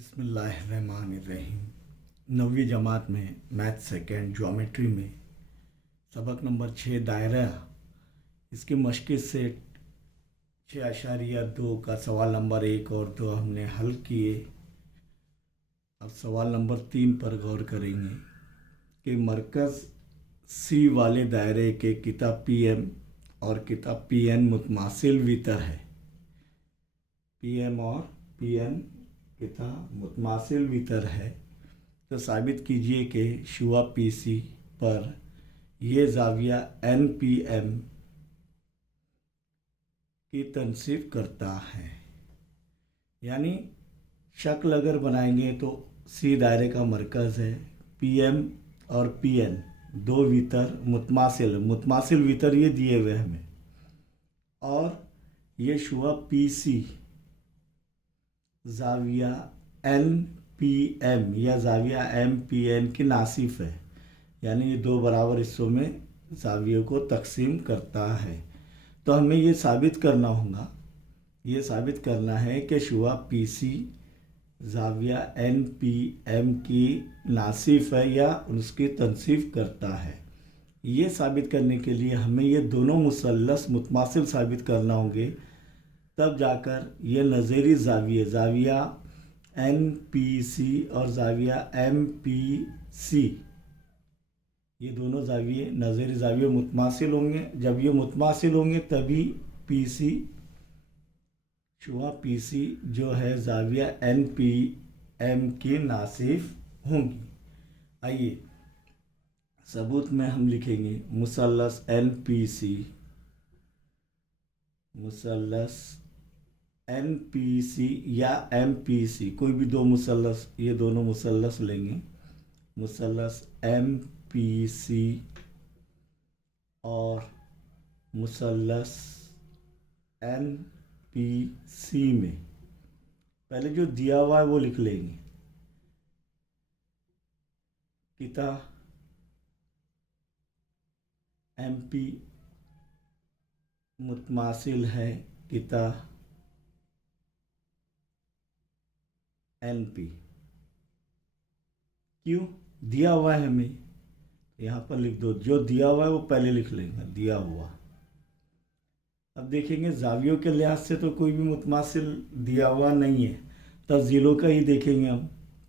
बिस्मिल्लाहिर्रहमानिर्रहीम। 9वीं जमात में math second geometry में सबक नंबर 6 दायरा, इसके मश्क़ सेट 6.2 का सवाल नंबर 1 और 2 हमने हल किए। अब सवाल नंबर 3 पर गौर करेंगे कि मरकज़ सी वाले दायरे के किता पी एम और किता पी एन मुतमासिल वितर है। पी एम और पी एन किता मुतमासिल वितर है, तो साबित कीजिए कि शुआ पी सी पर यह ज़ाविया एन पी एम की तनसीब करता है। यानी शक्ल अगर बनाएंगे तो सी दायरे का मरकज़ है, पी एम और पी एन दो वितर मुतमासिल वितर ये दिए हुए हमें, और ये शुआ पी सी ज़ाविया एन पी एम या ज़ाविया एम पी एन की नासिफ है। यानी ये दो बराबर हिस्सों में ज़ावियों को तकसीम करता है। तो हमें ये साबित करना होगा, ये साबित करना है कि शुआ पी सी ज़ाविया एन पी एम की नासिफ है या उसकी तनसीफ करता है। ये साबित करने के लिए हमें ये दोनों मुसल्लस मुतमासिल साबित करना होंगे, तब जाकर ये नज़ीरी ज़ाविया एन पी सी और ज़ाविया एम पी सी, ये दोनों ज़ाविये नज़ीरी ज़ाविये मुतमासिल होंगे। जब ये मुतमासिल होंगे तभी पी सी शुआ पी सी जो है ज़ाविया एन पी एम की नासिफ होंगी। आइए सबूत में हम लिखेंगे मुसल्लस एन पी सी, मुसल्लस एन पी सी या एम पी सी, कोई भी दो मुसल्लस, ये दोनों मुसल्लस लेंगे, मुसल्लस एम पी सी और मुसल्लस एन पी सी में पहले जो दिया हुआ है वो लिख लेंगे। किता एम पी मुतमासिल है किता एन पी। क्यों? दिया हुआ है हमें, यहाँ पर लिख दो, जो दिया हुआ है वो पहले लिख लेंगे, दिया हुआ। अब देखेंगे ज़ावियों के लिहाज से तो कोई भी मुतमासिल दिया हुआ नहीं है, तब ज़ीलो का ही देखेंगे हम।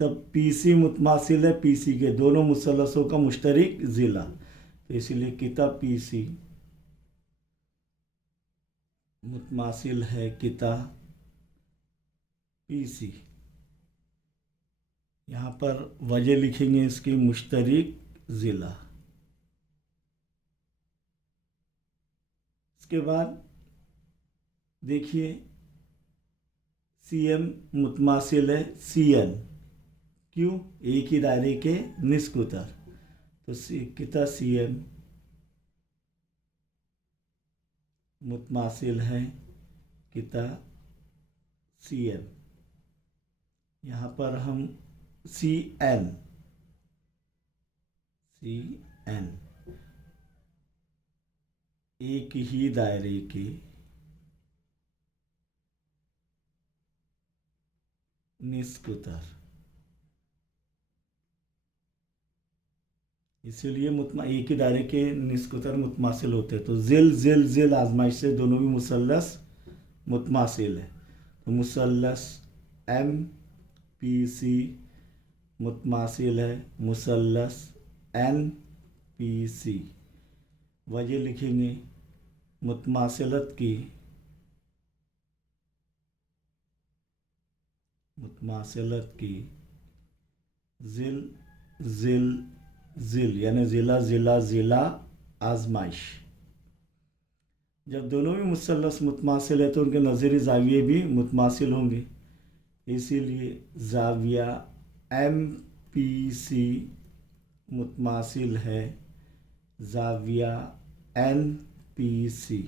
तब पी सी मुतमासिल है पी सी के, दोनों मुसल्लसों का मुश्तरिक ज़िला, तो इसीलिए किता पी सी मुतमासिल है किता पी सी। यहाँ पर वजह लिखेंगे इसकी मुश्तरिक ज़िला। इसके बाद देखिए सी एम मुतमासिल है सी एन, क्यों? एक ही दायरे के निस्क उतर, तो किता सी एम मुतमासिल है किता सी एम। यहाँ पर हम सी एन एक ही दायरे के निस्क उतर, इसीलिए एक ही दायरे के निस्क उतर मुतमासिल होते हैं। तो जिल आजमाइश से दोनों भी मुसल्लस मुतमासिल है, तो मुसल्लस एम पी सी मुतमासिल है मुसल्लस एन पी सी। वजह लिखेंगे मुतमासिलत की, जिल यानी ज़िला आजमाइश। जब दोनों भी मुसल्लस मुतमासिल है तो उनके नज़ीरी ज़ाविये भी मुतमासिल होंगे, इसीलिए ज़ाविया एम पी सी मुतमासिल है ज़ाविया एन पी सी।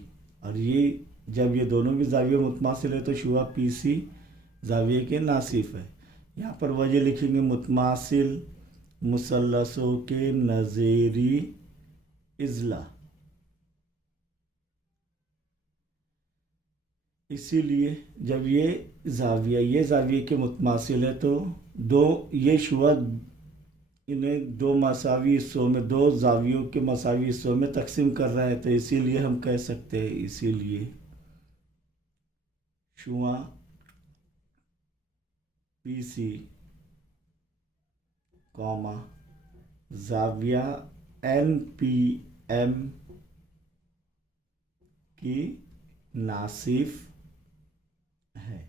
और ये जब ये दोनों भी ज़ाविया मुतमासिल है तो शुआ पी सी ज़ाविये के नासिफ है। यहाँ पर वजह लिखेंगे मुतमासिल मुसल्लसों के नज़ीरी इज़ला। इसीलिए जब ये जाविये के मुतमासिल है तो दो ये शुआ इन्हें दो मसावी हिस्सों में, दो जावियों के मसावी हिस्सों में तकसीम कर रहा है, तो इसीलिए हम कह सकते हैं, इसीलिए शुआ पी सी कॉमा जाविया एन पी एम की नासिफ है।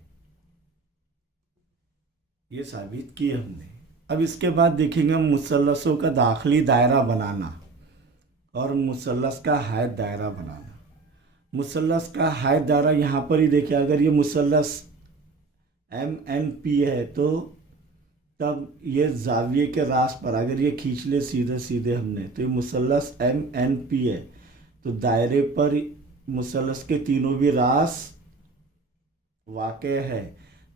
ये साबित किया हमने। अब इसके बाद देखेंगे मुसल्लसों का दाखिली दायरा बनाना और मुसल्लस का हायत दायरा बनाना। मुसल्लस का हायत दायरा यहाँ पर ही देखिए, अगर ये मुसल्लस एम एन पी है तो तब ये जाविये के रास पर अगर ये खींच ले सीधे सीधे हमने, तो ये मुसल्लस एम एन पी है, तो दायरे पर मुसल्लस के तीनों भी रास वाक़े है,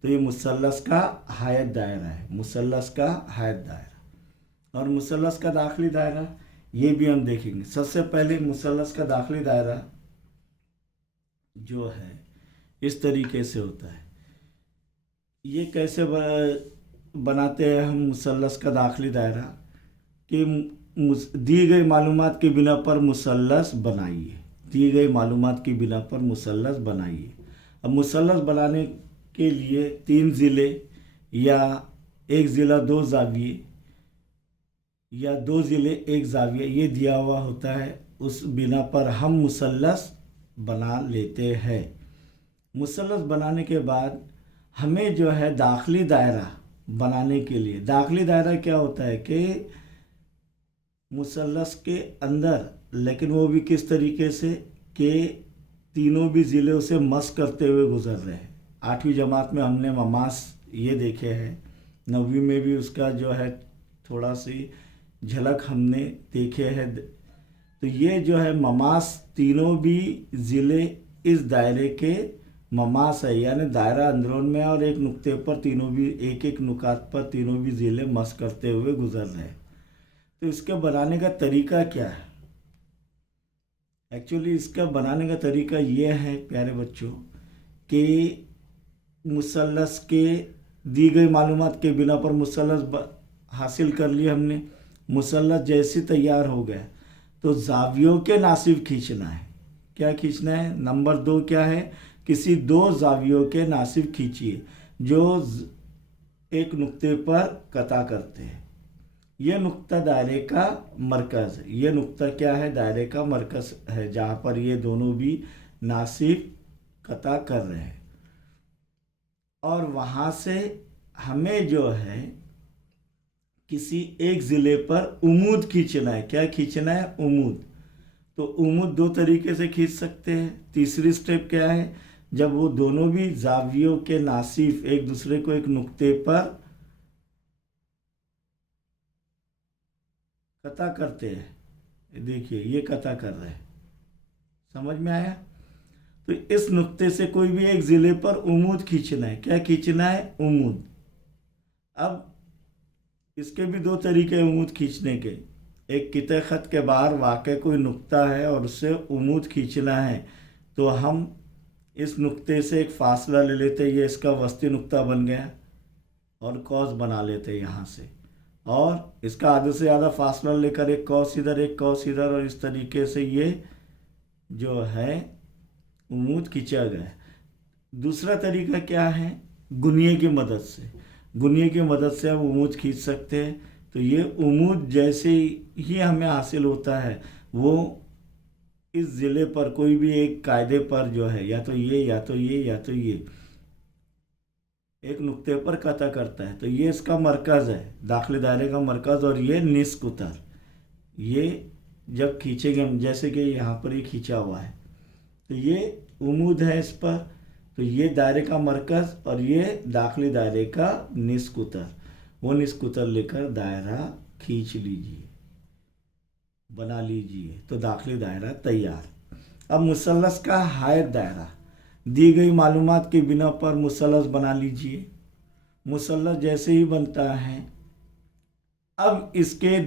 तो ये मुसल्लस का हायत दायरा है, मुसल्लस का हायत दायरा। और मुसल्लस का दाखिली दायरा ये भी हम देखेंगे। सबसे पहले मुसल्लस का दाखिली दायरा जो है इस तरीके से होता है। ये कैसे बनाते हैं हम मुसल्लस का दाखिली दायरा कि दी गई मालूमात की बिना पर मुसल्लस बनाइए, दी गई मालूमात की बिना पर मुसल्लस बनाइए। अब मुसल्लस बनाने के लिए 3 ज़िले या 1 ज़िला 2 ज़ाविये या 2 ज़िले 1 ज़ाविया ये दिया हुआ होता है, उस बिना पर हम मुसल्लस बना लेते हैं। मुसल्लस बनाने के बाद हमें जो है दाखिली दायरा बनाने के लिए, दाखिली दायरा क्या होता है कि मुसल्लस के अंदर, लेकिन वो भी किस तरीके से कि तीनों भी ज़िले उसे मस करते हुए गुजर रहे हैं। 8वीं जमात में हमने ममास ये देखे हैं, 9वीं में भी उसका जो है थोड़ा सी झलक हमने देखे हैं। तो ये जो है ममास तीनों भी ज़िले इस दायरे के ममास है, यानी दायरा अंदरून में और एक नुक्ते पर तीनों भी एक एक नुकात पर तीनों भी ज़िले मस करते हुए गुजर रहे हैं। तो इसके बनाने का तरीका क्या है? एक्चुअली इसका बनाने का तरीका ये है प्यारे बच्चों कि मुसल्लस के दी गई मालूमात के बिना पर मुसल्लस हासिल कर लिया हमने। मुसल्लस जैसे तैयार हो गया तो जावियों के नासिब खींचना है। क्या खींचना है? नंबर 2 क्या है? किसी 2 जावियों के नासिब खींचिए जो एक नुक्ते पर कता करते हैं। यह नुक्ता दायरे का मरकज़ है। ये नुक्ता क्या है? दायरे का मरकज़ है, जहाँ पर ये दोनों भी नासिब कता कर रहे हैं। और वहाँ से हमें जो है किसी एक ज़िले पर उमूद खींचना है। क्या खींचना है? उमूद। तो उमूद 2 तरीके से खींच सकते हैं। तीसरी स्टेप क्या है? जब वो दोनों भी जावियों के नासिफ एक दूसरे को एक नुक्ते पर कता करते हैं। देखिए ये कता कर रहे हैं, समझ में आया? तो इस नुक्ते से कोई भी एक ज़िले पर उमूद खींचना है। क्या खींचना है? उमूद। अब इसके भी 2 तरीके हैं उमूद खींचने के। एक किते ख़त के बाहर वाक़े कोई नुक्ता है और उससे उमूद खींचना है, तो हम इस नुक्ते से एक फ़ासला ले लेते हैं, ये इसका वस्ती नुक्ता बन गया, और कॉस बना लेते हैं यहाँ से, और इसका आधे से ज़्यादा फासला लेकर एक कॉस इधर एक कॉस इधर, और इस तरीके से ये जो है उमूद खींचा गया। दूसरा तरीका क्या है? गुनिये की मदद से। गुनिये की मदद से हम उमूद खींच सकते हैं। तो ये उमूद जैसे ही हमें हासिल होता है, वो इस ज़िले पर कोई भी एक कायदे पर जो है या तो ये या तो ये या तो ये एक नुक्ते पर कता करता है। तो ये इसका मरकज़ है, दाखिली दायरे का मरकज़, और ये निस्क उतर। ये जब खींचेंगे हम, जैसे कि यहाँ पर ये खींचा हुआ है, तो ये उमूद है इस पर, तो ये दायरे का मरकज़ और ये दाखिली दायरे का निस्क उतर। वो निस्क उतर लेकर दायरा खींच लीजिए, बना लीजिए, तो दाखिली दायरा तैयार। अब मुसल्लस का हायत दायरा, दी गई मालूमात के बिना पर मुसल्लस बना लीजिए। मुसल्लस जैसे ही बनता है, अब इसके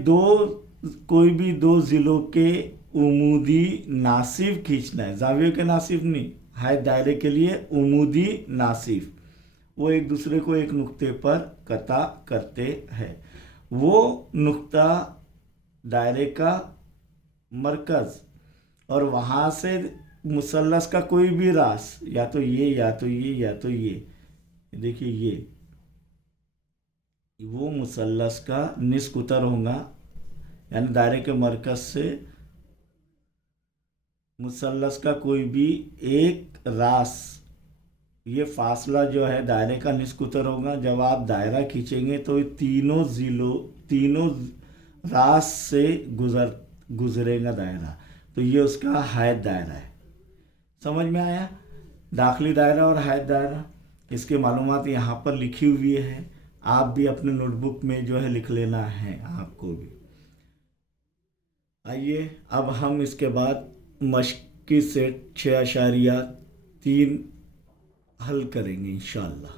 कोई भी 2 ज़िलों के उमूदी नासिब खींचना है। जावियों के नासिब नहीं, हैद दायरे के लिए उमूदी नासिफ, वो एक दूसरे को एक नुक्ते पर कता करते हैं। वो नुक्ता दायरे का मरकज़ और वहाँ से मुसल्लस का कोई भी रास, या तो ये या तो ये या तो ये, देखिए ये वो मुसल्लस का निस्फ उत्तर होगा, यानी दायरे के मरकज़ से मुसल्लस का कोई भी एक रास, ये फासला जो है दायरे का निस्फ उत्तर होगा। जब आप दायरा खींचेंगे तो ये तीनों रास से गुजरेगा दायरा, तो ये उसका हैद दायरा है। समझ में आया? दाखिली दायरा और हैद दायरा, इसके मालूमात यहाँ पर लिखी हुई है, आप भी अपने नोटबुक में जो है लिख लेना है आपको भी। आइए अब हम इसके बाद मश्की सेट 6.3 हल करेंगे इंशाअल्लाह।